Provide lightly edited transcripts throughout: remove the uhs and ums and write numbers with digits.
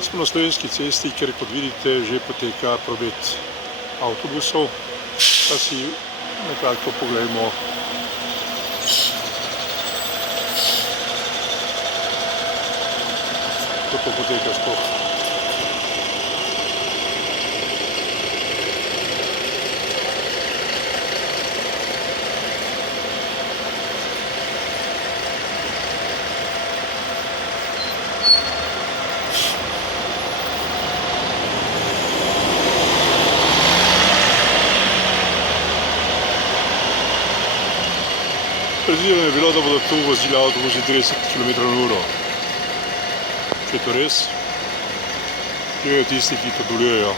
Smo na Slovenski cesti, kjer kot vidite že poteka promet avtobusov, pa si nakratko pogledamo kako to poteka sploh. Predvideno je bilo, da bodo tu vozili avtobusi 30 km/h. Če je to res, živijo tisti, ki to dolujejo.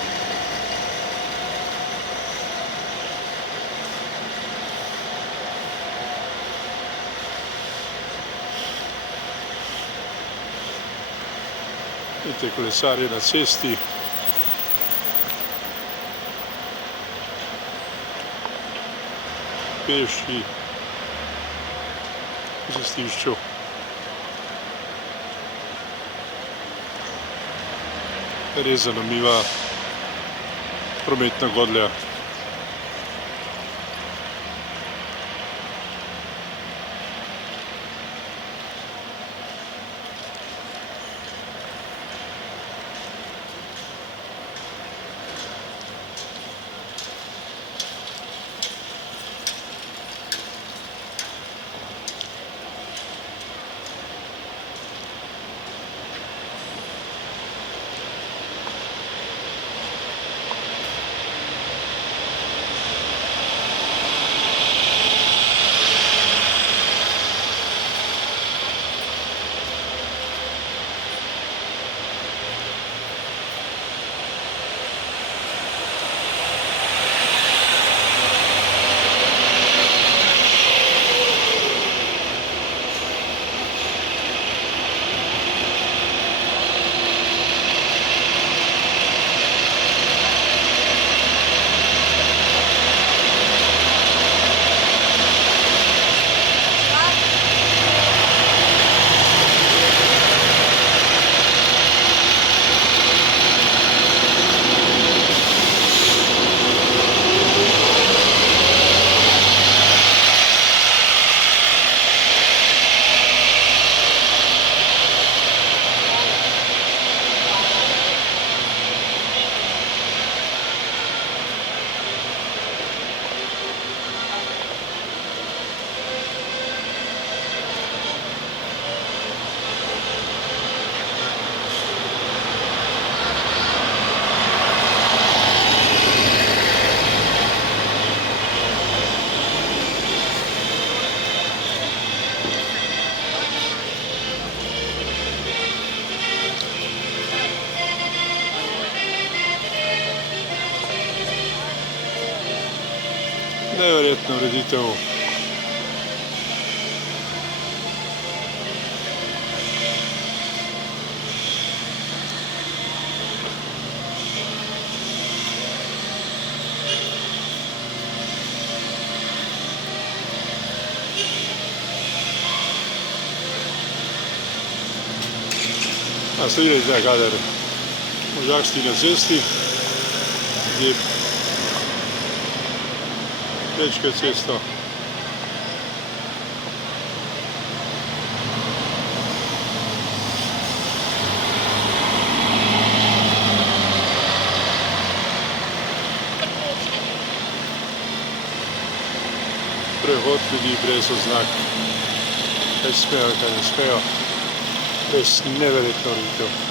Vidite kolesarje na cesti. Peši v cestišču. Res zanimiva prometna godlja. Neverjetna ureditev. Sledi zdaj, kader možak sti na cesti, zdaj prečka cesto. Prehod ljudi brez oznak, kaj smejo, kaj ne smejo. Res neverjetno ureditev.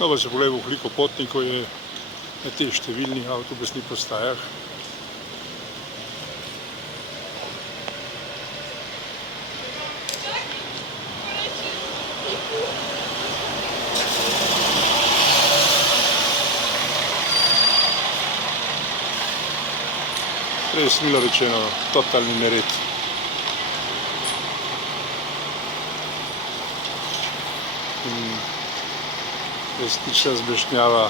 No, pa se pogledamo, koliko potnikov je na teh številnih avtobusnih postajah. Res, milo rečeno, totalni nered. Resnična zmešnjava.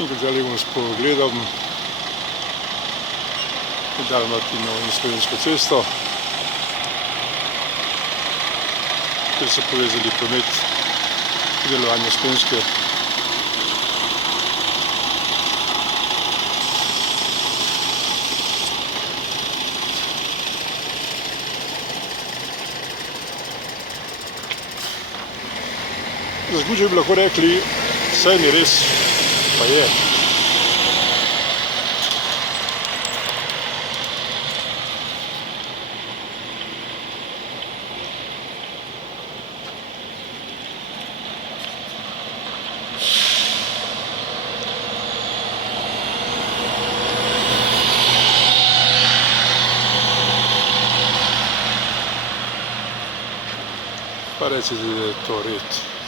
In končali bomo s pogledom na Dalmatino in Slovensko cesto, kjer so povezali promet in delovanje Slovenske. Za zaključek bi lahko rekli, saj ni res, pa je. Pa recite, da je to red.